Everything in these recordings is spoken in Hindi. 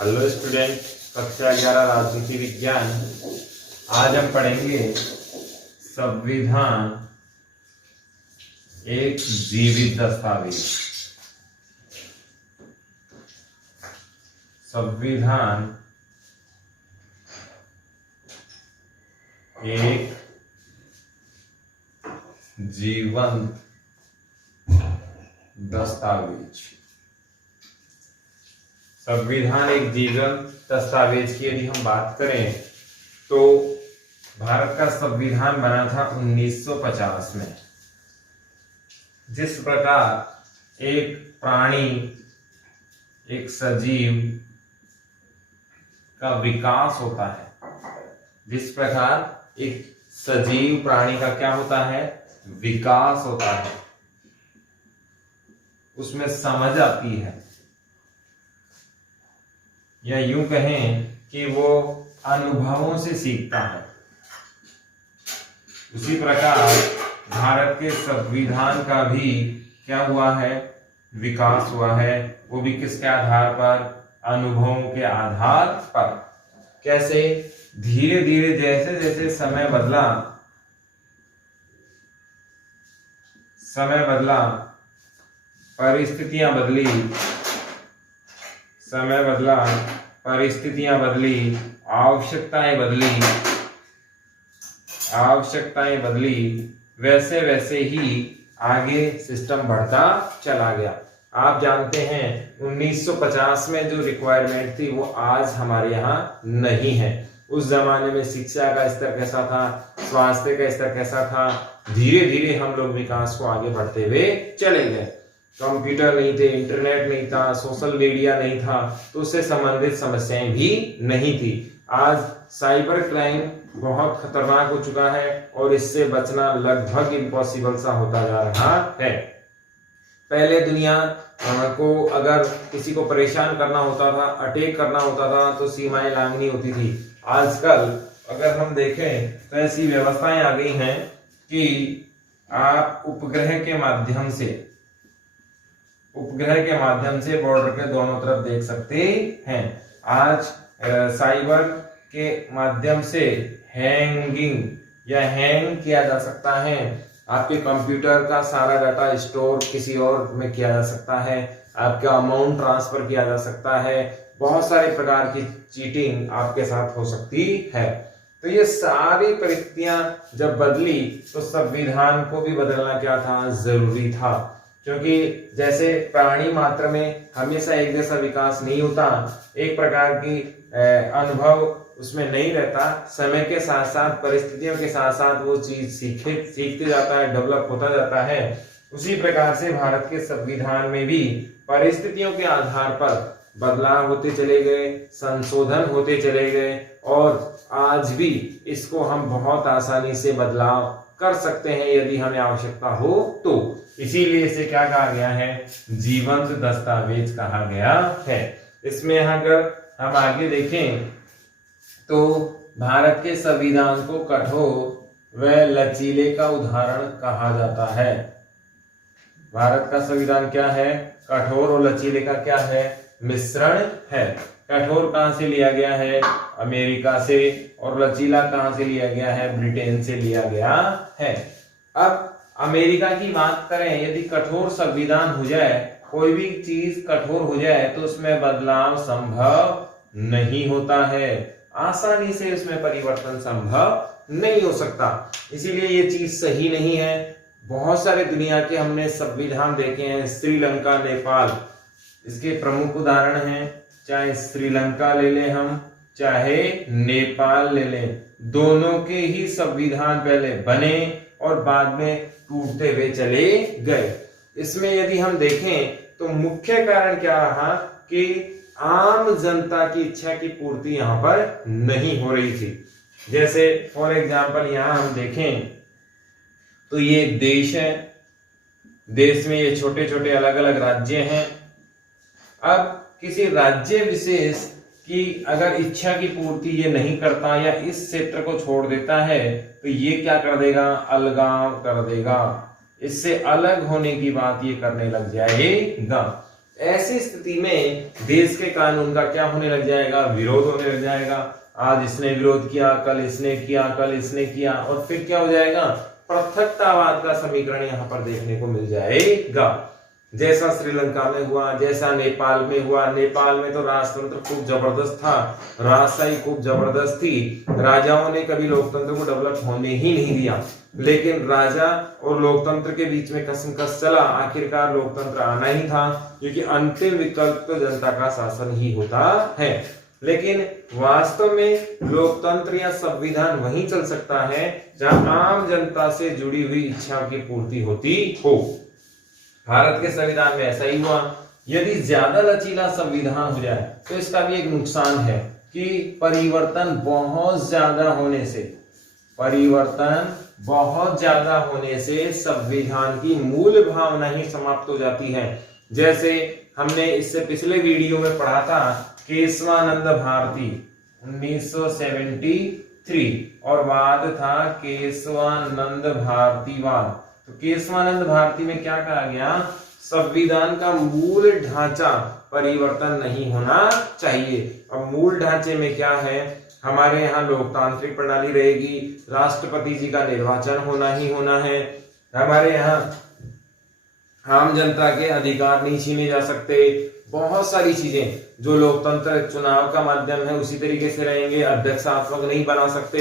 हेलो स्टूडेंट, कक्षा 11 राजनीति विज्ञान। आज हम पढ़ेंगे संविधान एक जीवित दस्तावेज। संविधान एक जीवंत दस्तावेज। संविधान एक जीवंत दस्तावेज की यदि हम बात करें तो भारत का संविधान बना था 1950 में। जिस प्रकार एक प्राणी, एक सजीव का विकास होता है, जिस प्रकार एक सजीव प्राणी का क्या होता है, विकास होता है, उसमें समझ आती है, या यूं कहें कि वो अनुभवों से सीखता है। उसी प्रकार भारत के संविधान का भी क्या हुआ है, विकास हुआ है। वो भी किसके आधार पर, अनुभवों के आधार पर। कैसे? धीरे धीरे जैसे जैसे समय बदला, परिस्थितियां बदली, समय बदला, परिस्थितियां बदली, आवश्यकताएं बदली, वैसे वैसे ही आगे सिस्टम बढ़ता चला गया। आप जानते हैं 1950 में जो रिक्वायरमेंट थी वो आज हमारे यहाँ नहीं है। उस जमाने में शिक्षा का स्तर कैसा था, स्वास्थ्य का स्तर कैसा था। धीरे धीरे हम लोग विकास को आगे बढ़ते हुए चले गए। कंप्यूटर नहीं थे, इंटरनेट नहीं था, सोशल मीडिया नहीं था, तो उससे संबंधित समस्याएं भी नहीं थी। आज साइबर क्राइम बहुत खतरनाक हो चुका है और इससे बचना लगभग इम्पॉसिबल सा होता जा रहा है। पहले दुनिया को अगर किसी को परेशान करना होता था, अटैक करना होता था, तो सीमाएं लांघनी होती थी। आजकल अगर हम देखें तो ऐसी व्यवस्थाएं आ गई हैं कि आप उपग्रह के माध्यम से बॉर्डर के दोनों तरफ देख सकते हैं। आज साइबर के माध्यम से हैंग किया जा सकता है। आपके कंप्यूटर का सारा डाटा स्टोर किसी और में किया जा सकता है। आपका अमाउंट ट्रांसफर किया जा सकता है। बहुत सारे प्रकार की चीटिंग आपके साथ हो सकती है। तो ये सारी परिस्थितियां जब बदली तो संविधान को भी बदलना क्या था, जरूरी था। क्योंकि जैसे प्राणी मात्र में हमेशा एक जैसा विकास नहीं होता, एक प्रकार की अनुभव उसमें नहीं रहता। समय के साथ साथ, परिस्थितियों के साथ साथ वो चीज सीखते जाता है, डेवलप होता जाता है। उसी प्रकार से भारत के संविधान में भी परिस्थितियों के आधार पर बदलाव होते चले गए, संशोधन होते चले गए, और आज भी इसको हम बहुत आसानी से बदलाव कर सकते हैं यदि हमें आवश्यकता हो तो। इसीलिए इसे क्या कहा गया है, जीवंत दस्तावेज कहा गया है। इसमें अगर हम आगे देखें तो भारत के संविधान को कठोर व लचीले का उदाहरण कहा जाता है। भारत का संविधान क्या है, कठोर और लचीले का क्या है, मिश्रण है। कठोर कहां से लिया गया है, अमेरिका से, और लचीला कहां से लिया गया है, ब्रिटेन से लिया गया है। अब अमेरिका की बात करें, यदि कठोर संविधान हो जाए, कोई भी चीज कठोर हो जाए तो उसमें बदलाव संभव नहीं होता है, आसानी से उसमें परिवर्तन संभव नहीं हो सकता। इसीलिए ये चीज सही नहीं है। बहुत सारे दुनिया के हमने संविधान देखे हैं, श्रीलंका, नेपाल इसके प्रमुख उदाहरण हैं। चाहे श्रीलंका ले लें हम, चाहे नेपाल ले लें, दोनों के ही संविधान पहले बने और बाद में टूटते हुए चले गए। इसमें यदि हम देखें तो मुख्य कारण क्या रहा कि आम जनता की इच्छा की पूर्ति यहां पर नहीं हो रही थी। जैसे फॉर एग्जांपल यहां हम देखें तो ये एक देश है, देश में ये छोटे छोटे अलग अलग राज्य हैं। अब किसी राज्य विशेष की अगर इच्छा की पूर्ति ये नहीं करता या इस क्षेत्र को छोड़ देता है तो ये क्या कर देगा, अलगाव कर देगा। इससे अलग होने की बात ये करने लग जाएगा। ऐसी स्थिति में देश के कानून का क्या होने लग जाएगा, विरोध होने लग जाएगा। आज इसने विरोध किया, कल इसने किया, कल इसने किया, और फिर क्या हो जाएगा, पृथकतावाद का समीकरण यहाँ पर देखने को मिल जाएगा। जैसा श्रीलंका में हुआ, जैसा नेपाल में हुआ। नेपाल में तो राजतंत्र खूब जबरदस्त था, राजशाही खूब जबरदस्त थी, राजाओं ने कभी लोकतंत्र को डेवलप होने ही नहीं दिया, लेकिन राजा और लोकतंत्र के बीच में कसमकस चला, आखिरकार लोकतंत्र आना ही था, क्योंकि अंतिम विकल्प तो जनता का शासन ही होता है। लेकिन वास्तव में लोकतंत्र या संविधान वहीं चल सकता है जहां आम जनता से जुड़ी हुई इच्छाओं की पूर्ति होती हो। भारत के संविधान में ऐसा ही हुआ। यदि ज्यादा लचीला संविधान हो जाए तो इसका भी एक नुकसान है कि परिवर्तन बहुत ज्यादा होने से संविधान की मूल भावना ही समाप्त हो जाती है। जैसे हमने इससे पिछले वीडियो में पढ़ा था, केशवानंद भारती 1973 और वाद था केशवानंद भारतीवाद। तो केशवानंद भारती में क्या कहा गया, संविधान का मूल ढांचा परिवर्तन नहीं होना चाहिए। अब मूल ढांचे में क्या है, हमारे यहाँ लोकतांत्रिक प्रणाली रहेगी, राष्ट्रपति जी का निर्वाचन होना ही होना है, हमारे यहाँ आम जनता के अधिकार नहीं छीने जा सकते, बहुत सारी चीजें जो लोकतंत्र चुनाव का माध्यम है उसी तरीके से रहेंगे, अध्यक्षात्मक नहीं बना सकते।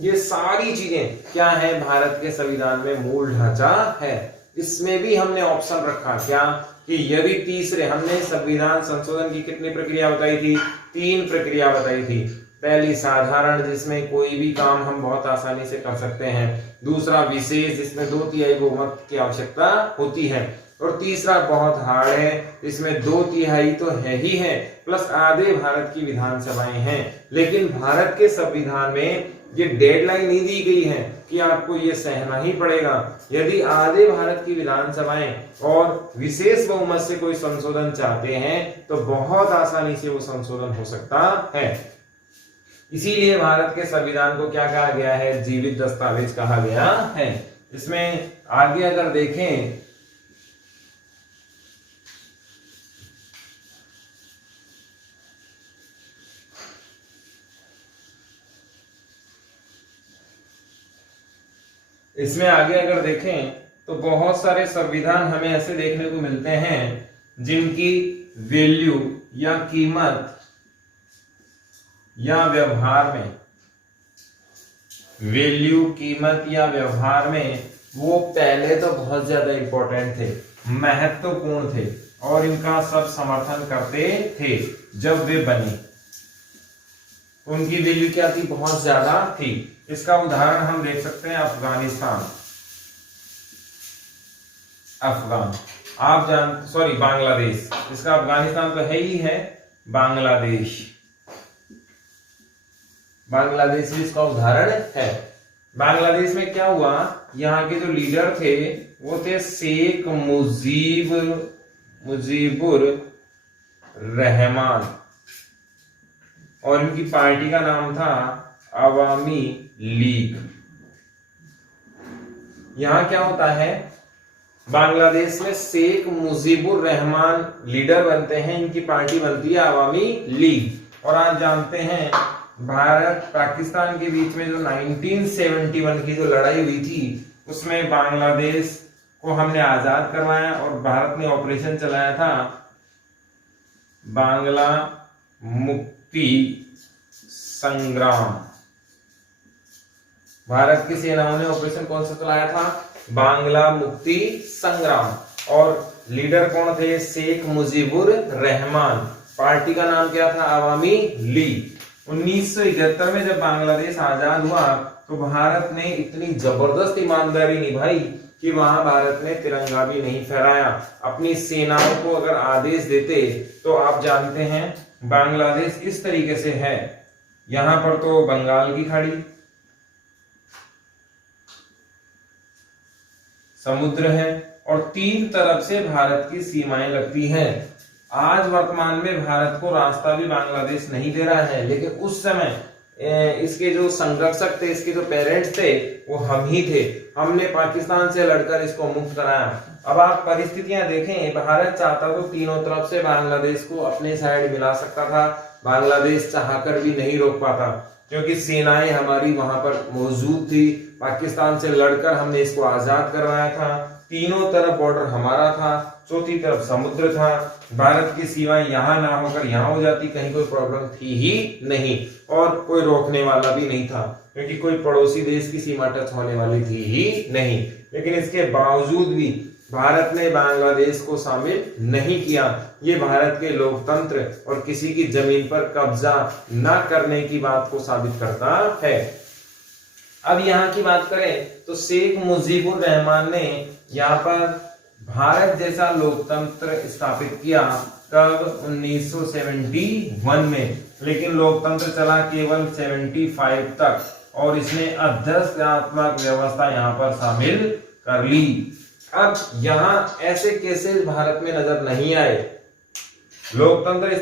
ये सारी चीजें क्या है, भारत के संविधान में मूल ढांचा है। इसमें भी हमने ऑप्शन रखा क्या कि यदि तीसरे, हमने संविधान संशोधन की कितनी प्रक्रिया बताई थी, 3 प्रक्रिया बताई थी। पहली साधारण, जिसमें कोई भी काम हम बहुत आसानी से कर सकते हैं। दूसरा विशेष, जिसमें 2/3 बहुमत की आवश्यकता होती है। और तीसरा बहुत हार्ड है, इसमें 2/3 तो है ही है, प्लस आधे भारत की विधानसभाएं हैं। लेकिन भारत के संविधान में ये डेडलाइन नहीं दी गई है कि आपको ये सहना ही पड़ेगा। यदि आधे भारत की विधानसभाएं और विशेष बहुमत से कोई संशोधन चाहते हैं तो बहुत आसानी से वो संशोधन हो सकता है। इसीलिए भारत के संविधान को क्या कहा गया है, जीवित दस्तावेज कहा गया है। इसमें आगे अगर देखें, तो बहुत सारे संविधान हमें ऐसे देखने को मिलते हैं जिनकी वैल्यू या कीमत या व्यवहार में, वो पहले तो बहुत ज्यादा इंपॉर्टेंट थे, महत्वपूर्ण थे और इनका सब समर्थन करते थे। जब वे बने उनकी वैल्यू क्या थी, बहुत ज्यादा थी। इसका उदाहरण हम देख सकते हैं बांग्लादेश। इसका अफगानिस्तान तो है ही है, बांग्लादेश भी इसका उदाहरण है। बांग्लादेश में क्या हुआ, यहाँ के जो लीडर थे वो थे शेख मुजीबुर रहमान और इनकी पार्टी का नाम था अवामी लीग। यहां क्या होता है, बांग्लादेश में शेख मुजीबुर रहमान लीडर बनते हैं, इनकी पार्टी बनती है अवामी लीग। और आप जानते हैं भारत पाकिस्तान के बीच में जो 1971 की जो लड़ाई हुई थी उसमें बांग्लादेश को हमने आजाद करवाया और भारत ने ऑपरेशन चलाया था बांग्ला मुक्ति संग्राम। भारत की सेनाओं ने ऑपरेशन कौन सा चलाया था, बांग्ला मुक्ति संग्राम। और लीडर कौन थे, शेख मुजीबुर रहमान। पार्टी का नाम क्या था, अवामी लीग। 1971 में जब बांग्लादेश आजाद हुआ तो भारत ने इतनी जबरदस्त ईमानदारी निभाई कि वहां भारत ने तिरंगा भी नहीं फहराया। अपनी सेनाओं को अगर आदेश देते तो आप जानते हैं बांग्लादेश इस तरीके से है, यहां पर तो बंगाल की खाड़ी, समुद्र है और 3 तरफ से भारत की सीमाएं लगती हैं। आज वर्तमान में भारत को रास्ता भी बांग्लादेश नहीं दे रहा है, लेकिन उस समय इसके जो संरक्षक थे, इसके जो पेरेंट्स थे वो हम ही थे। हमने पाकिस्तान से लड़कर इसको मुक्त कराया। अब आप परिस्थितियां देखें, भारत चाहता तो तीनों तरफ से बांग्लादेश को अपने साइड मिला सकता था, बांग्लादेश चाहकर भी नहीं रोक पाता क्योंकि सेनाएं हमारी वहां पर मौजूद थी। पाकिस्तान से लड़कर हमने इसको आजाद करवाया था, तीनों तरफ बॉर्डर हमारा था, चौथी तरफ समुद्र था, भारत की सीमाएं यहाँ ना होकर यहाँ हो जाती, कहीं कोई प्रॉब्लम थी ही नहीं और कोई रोकने वाला भी नहीं था क्योंकि कोई पड़ोसी देश की सीमा टच होने वाली थी ही नहीं। लेकिन इसके बावजूद भी भारत ने बांग्लादेश को शामिल नहीं किया। ये भारत के लोकतंत्र और किसी की जमीन पर कब्जा न करने की बात को साबित करता है। अब यहाँ की बात करें तो शेख मुजीबुर रहमान ने यहाँ पर भारत जैसा लोकतंत्र स्थापित किया कब? 1971 में। लेकिन लोकतंत्र चला केवल 75 तक और इसने अध्यक्षात्मक व्यवस्था यहाँ पर शामिल कर ली। अब यहाँ ऐसे केसेस भारत में नजर नहीं आए। लोकतंत्र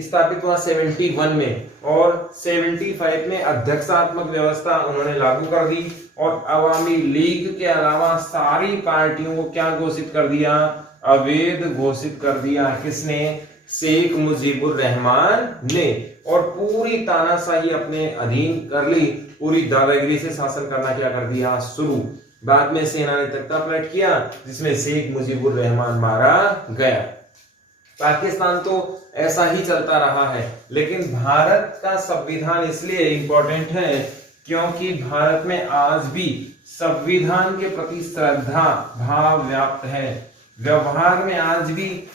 स्थापित हुआ 71 में और 75 में अध्यक्षात्मक व्यवस्था उन्होंने लागू कर दी और अवामी लीग के अलावा सारी पार्टियों को क्या घोषित कर दिया? अवैध घोषित कर दिया। किसने? शेख मुजीबुर रहमान ने। और पूरी तानाशाही अपने अधीन कर ली, पूरी दादागिरी से शासन करना क्या कर दिया? शुरू। बाद में सेना ने तख्तापलट किया जिसमें शेख मुजीबुर रहमान मारा गया। पाकिस्तान तो ऐसा ही चलता रहा है, लेकिन भारत का संविधान इसलिए इंपॉर्टेंट है क्योंकि भारत में आज भी संविधान के प्रति श्रद्धा भाव व्याप्त है। व्यवहार में आज भी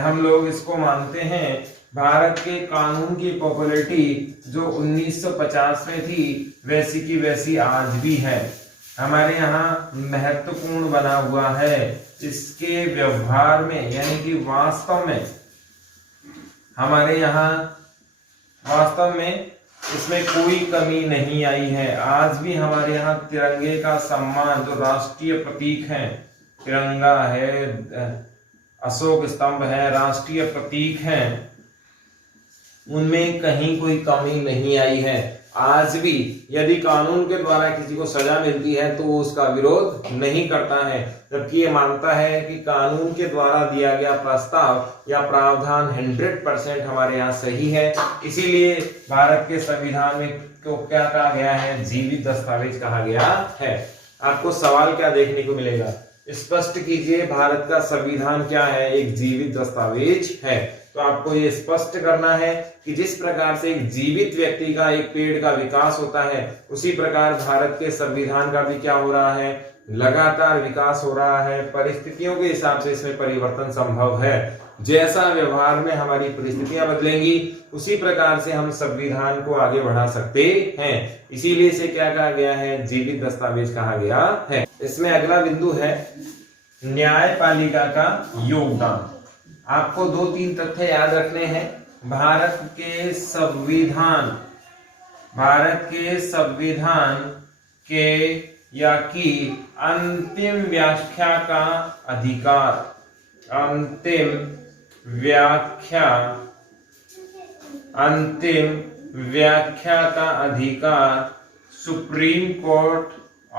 हम लोग इसको मानते हैं। भारत के कानून की पॉपुलैरिटी जो 1950 में थी वैसी की वैसी आज भी है, हमारे यहाँ महत्वपूर्ण बना हुआ है। इसके व्यवहार में यानी कि वास्तव में हमारे यहाँ वास्तव में इसमें कोई कमी नहीं आई है। आज भी हमारे यहाँ तिरंगे का सम्मान, जो राष्ट्रीय प्रतीक है, तिरंगा है, अशोक स्तंभ है, राष्ट्रीय प्रतीक है, उनमें कहीं कोई कमी नहीं आई है। आज भी यदि कानून के द्वारा किसी को सजा मिलती है तो वो उसका विरोध नहीं करता है, जबकि ये मानता है कि कानून के द्वारा दिया गया प्रस्ताव या प्रावधान 100% हमारे यहाँ सही है। इसीलिए भारत के संविधान में को क्या कहा गया है? जीवित दस्तावेज कहा गया है। आपको सवाल क्या देखने को मिलेगा? स्पष्ट कीजिए, भारत का संविधान क्या है? एक जीवित दस्तावेज है। तो आपको ये स्पष्ट करना है कि जिस प्रकार से एक जीवित व्यक्ति का, एक पेड़ का विकास होता है, उसी प्रकार भारत के संविधान का भी क्या हो रहा है? लगातार विकास हो रहा है। परिस्थितियों के हिसाब से इसमें परिवर्तन संभव है। जैसा व्यवहार में हमारी परिस्थितियां बदलेंगी उसी प्रकार से हम संविधान को आगे बढ़ा सकते हैं। इसीलिए इसे क्या कहा गया है? जीवित दस्तावेज कहा गया है। इसमें अगला बिंदु है न्यायपालिका का योगदान। आपको 2-3 तथ्य याद रखने हैं। भारत के संविधान के या की अंतिम व्याख्या का अधिकार, अंतिम व्याख्या का अधिकार सुप्रीम कोर्ट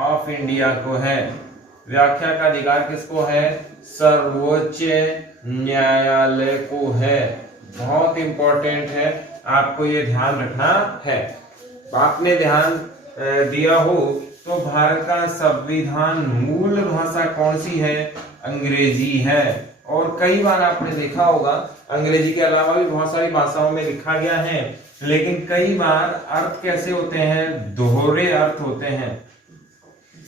ऑफ इंडिया को है। व्याख्या का अधिकार किसको है? सर्वोच्च न्यायालय को है। बहुत इंपॉर्टेंट है, आपको ये ध्यान रखना है। आपने ध्यान दिया हो तो भारत का संविधान मूल भाषा कौन सी है? अंग्रेजी है। और कई बार आपने देखा होगा अंग्रेजी के अलावा भी बहुत सारी भाषाओं में लिखा गया है, लेकिन कई बार अर्थ कैसे होते हैं? दोहरे अर्थ होते हैं,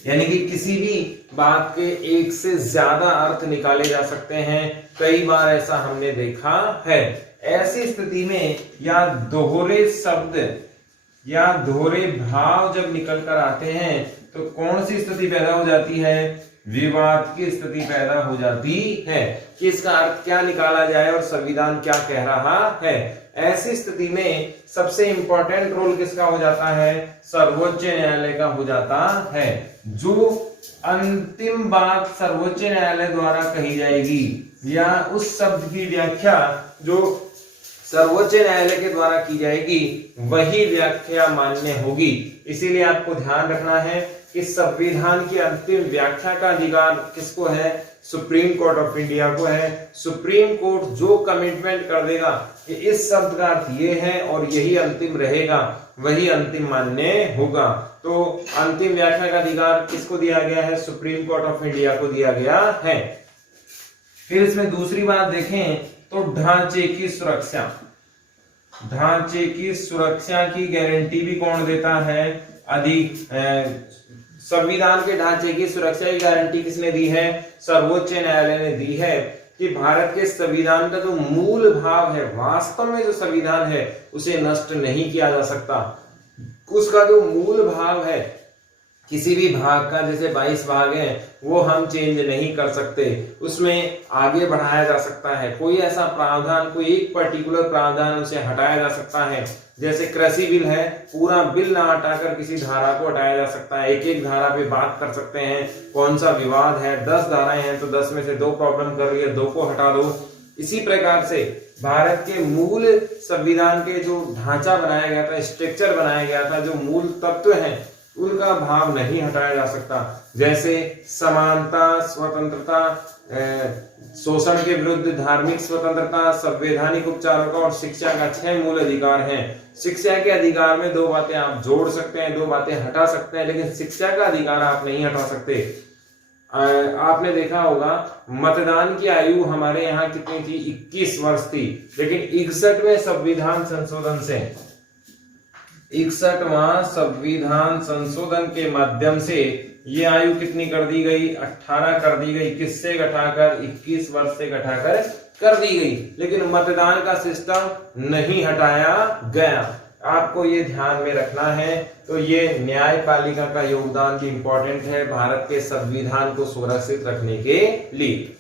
यानी कि किसी भी बात के एक से ज्यादा अर्थ निकाले जा सकते हैं। कई बार ऐसा हमने देखा है। ऐसी स्थिति में या दोहरे शब्द या दोहरे भाव जब निकल कर आते हैं तो कौन सी स्थिति पैदा हो जाती है? विवाद की स्थिति पैदा हो जाती है कि इसका अर्थ क्या निकाला जाए और संविधान क्या कह रहा है। ऐसी स्थिति में सबसे इंपॉर्टेंट रोल किसका हो जाता है? सर्वोच्च न्यायालय का हो जाता है। जो अंतिम बात सर्वोच्च न्यायालय द्वारा कही जाएगी या उस शब्द की व्याख्या जो सर्वोच्च न्यायालय के द्वारा की जाएगी वही व्याख्या मान्य होगी। इसीलिए आपको ध्यान रखना है कि संविधान की अंतिम व्याख्या का अधिकार किसको है? सुप्रीम कोर्ट ऑफ इंडिया को है। सुप्रीम कोर्ट जो कमिटमेंट कर देगा कि इस शब्द का अर्थ ये है और यही अंतिम रहेगा, वही अंतिम मान्य होगा। तो अंतिम व्याख्या का अधिकार किसको दिया गया है? सुप्रीम कोर्ट ऑफ इंडिया को दिया गया है। फिर इसमें दूसरी बात देखें तो ढांचे की सुरक्षा, ढांचे की सुरक्षा की गारंटी भी कौन देता है? संविधान के ढांचे की सुरक्षा की गारंटी किसने दी है? सर्वोच्च न्यायालय ने दी है कि भारत के संविधान का जो मूल भाव है, वास्तव में जो संविधान है उसे नष्ट नहीं किया जा सकता। उसका जो मूल भाव है, किसी भी भाग का, जैसे 22 भाग हैं, वो हम चेंज नहीं कर सकते, उसमें आगे बढ़ाया जा सकता है। कोई ऐसा प्रावधान, कोई एक पर्टिकुलर प्रावधान उसे हटाया जा सकता है। जैसे कृषि बिल है, पूरा बिल ना हटाकर किसी धारा को हटाया जा सकता है। एक एक धारा पे बात कर सकते हैं, कौन सा विवाद है। 10 धाराएं हैं तो 10 में से 2 प्रॉब्लम कर रही है, 2 को हटा दो। इसी प्रकार से भारत के मूल संविधान के जो ढांचा बनाया गया था, स्ट्रक्चर बनाया गया था, जो मूल तत्व हैं, उनका भाव नहीं हटाया जा सकता। जैसे समानता, स्वतंत्रता, शोषण के विरुद्ध धार्मिक स्वतंत्रता, संवैधानिक उपचारों का और शिक्षा का 6 मूल अधिकार हैं। शिक्षा के अधिकार में 2 बातें आप जोड़ सकते हैं, 2 बातें हटा सकते हैं, लेकिन शिक्षा का अधिकार आप नहीं हटा सकते। आपने देखा होगा मतदान की आयु हमारे यहाँ कितनी थी? 21 वर्ष थी, लेकिन 61वें संविधान संशोधन से, 61वां संविधान संशोधन के माध्यम से ये आयु कितनी कर दी गई? 18 कर दी गई। किससे घटाकर? 21 वर्ष से घटाकर कर दी गई, लेकिन मतदान का सिस्टम नहीं हटाया गया। आपको ये ध्यान में रखना है। तो ये न्यायपालिका का योगदान भी इंपॉर्टेंट है भारत के संविधान को सुरक्षित रखने के लिए।